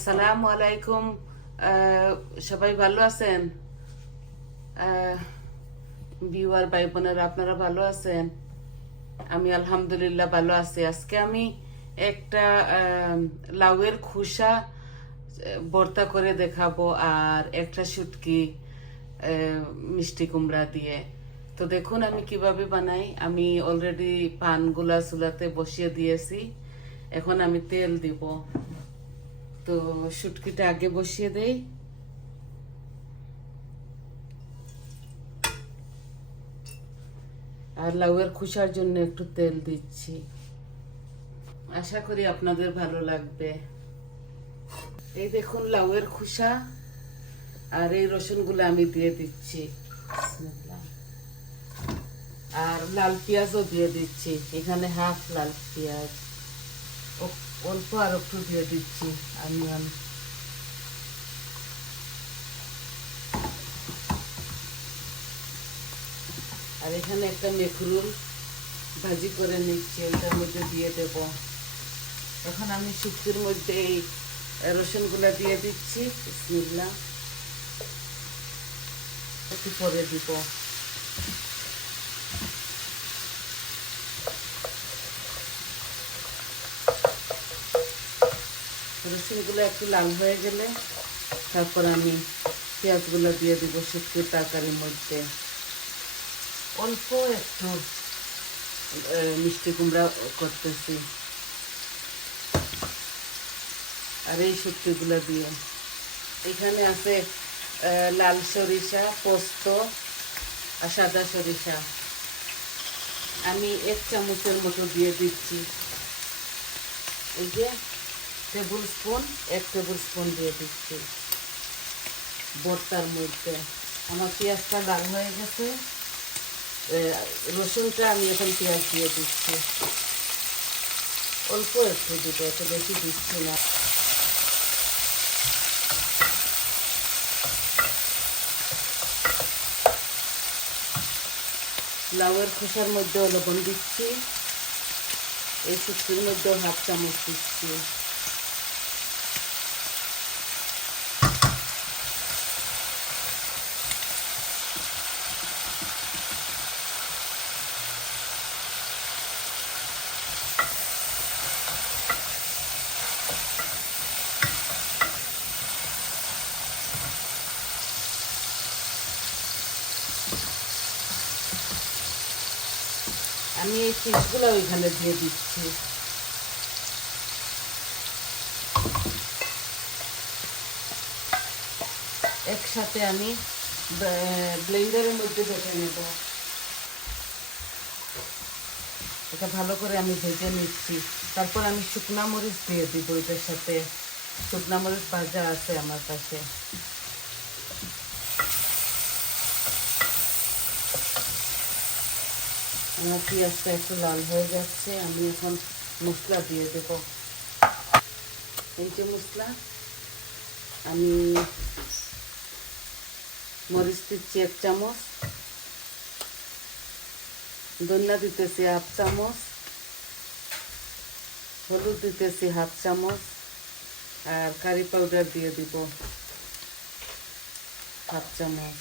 আসসালামু আলাইকুম। সবাই ভালো আছেন? ভিউয়ার ভাই বোনেরা, আপনারা ভালো আছেন? আমি আলহামদুলিল্লাহ ভালো আছি। আজকে আমি একটা লাউয়ের খোসা ভর্তা করে দেখাবো, আর একটা শুটকি মিষ্টি কুমড়া দিয়ে। তো দেখুন আমি কিভাবে বানাই। আমি অলরেডি পানগুলা চুলাতে বসিয়ে দিয়েছি, এখন আমি তেল দিব। তো শুটকিটা আগে বসিয়ে দেই। আর লাউয়ের খোসার জন্য একটু তেল দিচ্ছি, আশা করি আপনাদের ভালো লাগবে। এই দেখুন লাউয়ের খোসা আর এই রসুনগুলো আমি দিয়ে দিচ্ছি, আর লাল পেঁয়াজও দিয়ে দিচ্ছি। এখানে হাফ লাল পেঁয়াজ, অল্প আর একটু দিয়ে দিচ্ছি অনিয়ন। আর এখানে একটা মেখরুল ভাজি করে নিচ্ছি, ওইটার মধ্যে দিয়ে দেব। এখন আমি শুটকির মধ্যে এই রসুনগুলা দিয়ে দিচ্ছি। বিসমিল্লাহ, একটু পরে দিব। রসুনগুলো একটু লাল হয়ে গেলে তারপর আমি পেঁয়াজগুলো দিয়ে দিব শুটকির তরকারির মধ্যে। অল্প একটু মিষ্টি কুমড়া করতেছি আর এই শুটকিগুলো দিয়ে। এখানে আছে লাল সরিষা, পোস্ত আর সাদা সরিষা। আমি 1 চামচের মতো দিয়ে দিচ্ছি। এই যে টেবিল স্পুন, 1 টেবিল স্পুন দিয়ে দিচ্ছি ভর্তার মধ্যে। আমার পেঁয়াজটা লাল হয়ে গেছে, রসুনটা আমি এখন পেঁয়াজ দিয়ে দিচ্ছি। অল্প একটু দিব, এত বেশি দিচ্ছি না। লাউয়ের খোসার মধ্যেও লবণ দিচ্ছি, এই শুটকির মধ্যেও হাফ চামচ দিচ্ছি। আমি এই ফিশগুলো ওইখানে দিয়ে দিচ্ছি। একসাথে আমি ব্লেন্ডারের মধ্যে বেটে নেব। এটা ভালো করে আমি ভেজে নিচ্ছি। তারপর আমি শুকনা মরিচ দিয়ে দিব এটার সাথে। শুকনা মরিচ ভাজা আছে আমার কাছে। আমার পেঁয়াজটা একটু লাল হয়ে যাচ্ছে, আমি এখন মশলা দিয়ে দেব। এই যে মশলা, আমি মরিচ দিচ্ছি 1 চামচ, ধনিয়া দিতেছি হাফ চামচ, হলুদ দিতেছি হাফ চামচ, আর কারি পাউডার দিয়ে দিব হাফ চামচ।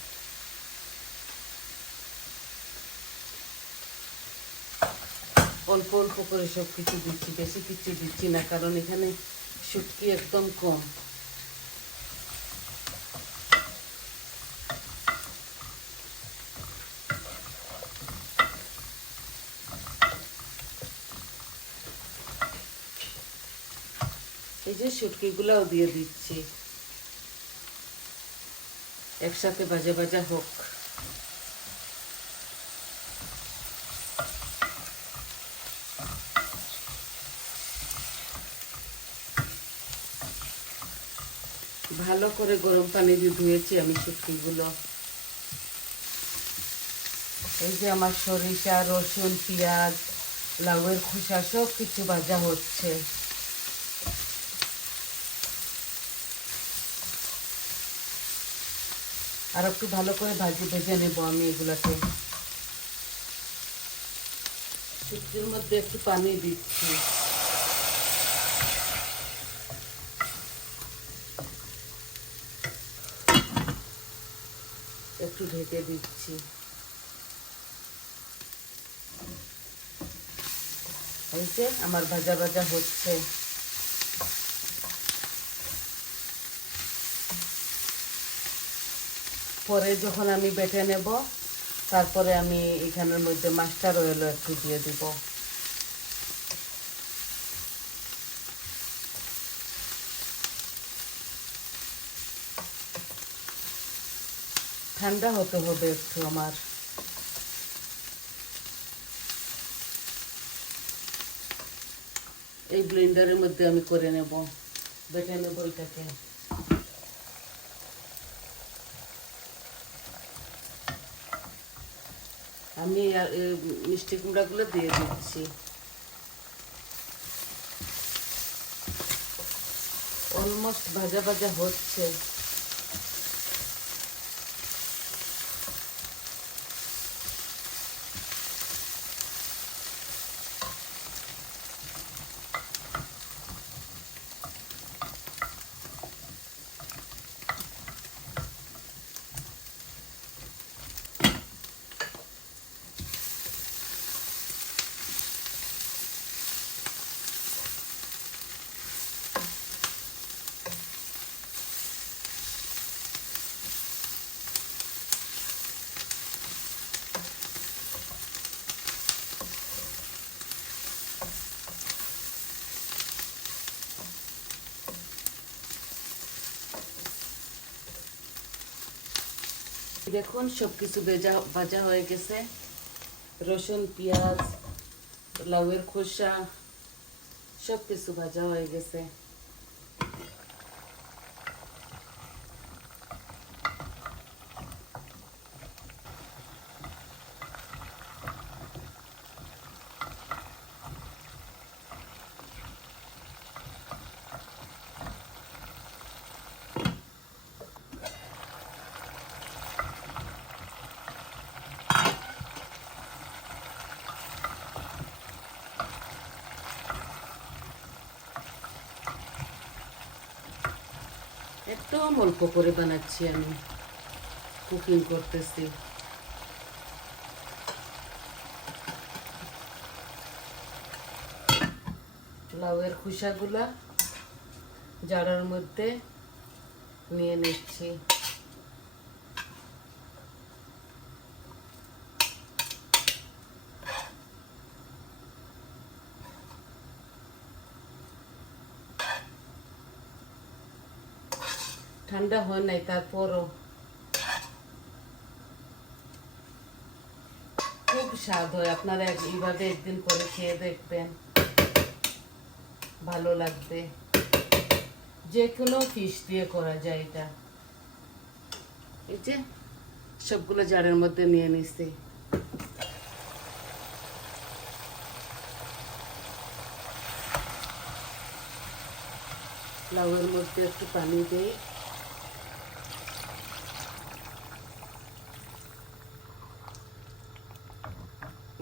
অল্প অল্প করে সব কিছু দিচ্ছি, বেশি কিছু দিচ্ছি না, কারণ এখানে শুটকি একদম কম। এই যে শুটকিগুলাও দিয়ে দিচ্ছি, একসাথে ভাজা ভাজা হোক। ভালো করে গরম পানি দিয়ে ধুয়েছি আমি শুটকিগুলো। এই যে আমার সরিষা, রসুন, পেঁয়াজ, লাউয়ের খোসা সব কিছু ভাজা হচ্ছে। আর একটু ভালো করে ভেজে নেব আমি এগুলাকে। শুটকির মধ্যে একটু পানি দিচ্ছি। একটু ঢেকে দিচ্ছি। এই যে আমার ভাজা ভাজা হচ্ছে। পরে যখন আমি বেটে নেব তারপরে আমি এখানের মধ্যে মাস্টার্ড অয়েলও একটু দিয়ে দিব। ঠান্ডা হতে হবে একটু আমার। এই ব্লেন্ডারের মধ্যে আমি করে নেব, বেটে নেব এটাকে। আমি মিষ্টি কুমড়াগুলো দিয়ে দিচ্ছি। অলমোস্ট ভাজা ভাজা হচ্ছে। দেখুন সবকিছু ভাজা হয়ে গেছে। রসুন, পেঁয়াজ, লাউয়ের খোসা সবকিছু ভাজা হয়ে গেছে। একদম অল্প করে বানাচ্ছি, আমি কুকিং করতেছি। লাউয়ের খোসাগুলা জারের মধ্যে নিয়ে নিচ্ছি। ঠান্ডা হয় নাই, তারপরও খুব স্বাদ হয়। আপনারা এইভাবে একদিন করে খেয়ে দেখবেন, ভালো লাগবে। যে কোনো ফিশ দিয়ে করা যায় এটা। এই যে সবগুলো জারের মধ্যে নিয়ে নিছি। লাউয়ের মধ্যে একটু পানি দেই।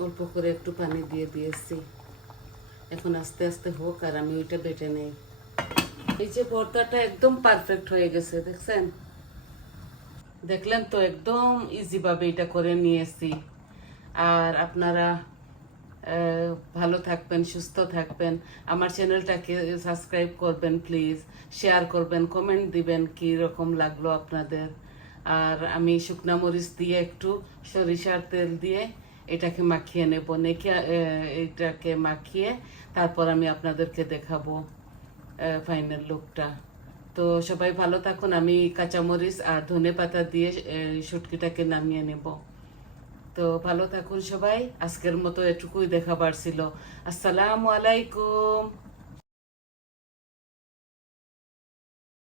অল্প করে একটু পানি দিয়ে দিয়েছি। এখন আস্তে আস্তে হোক আর আমি ওইটা বেটে নেই। এই যে ভর্তাটা একদম পারফেক্ট হয়ে গেছে, দেখছেন? দেখলেন তো, একদম ইজি ভাবে এটা করে নিয়েছি। আর আপনারা ভালো থাকবেন, সুস্থ থাকবেন। আমার চ্যানেলটাকে সাবস্ক্রাইব করবেন প্লিজ, শেয়ার করবেন, কমেন্ট দিবেন কি রকম লাগলো আপনাদের। আর আমি শুকনা মরিচ দিয়ে একটু সরিষার তেল দিয়ে এটাকে মাখিয়ে নেব। এটাকে মাখিয়ে তারপর আমি আপনাদেরকে দেখাবো ফাইনাল লুকটা। তো সবাই ভালো থাকুন। আমি কাঁচামরিচ আর ধনেপাতা দিয়ে শুটকিটাকে নামিয়ে নেব। তো ভালো থাকুন সবাই। আজকের মতো এটুকুই দেখাবার ছিল। আসসালামু আলাইকুম।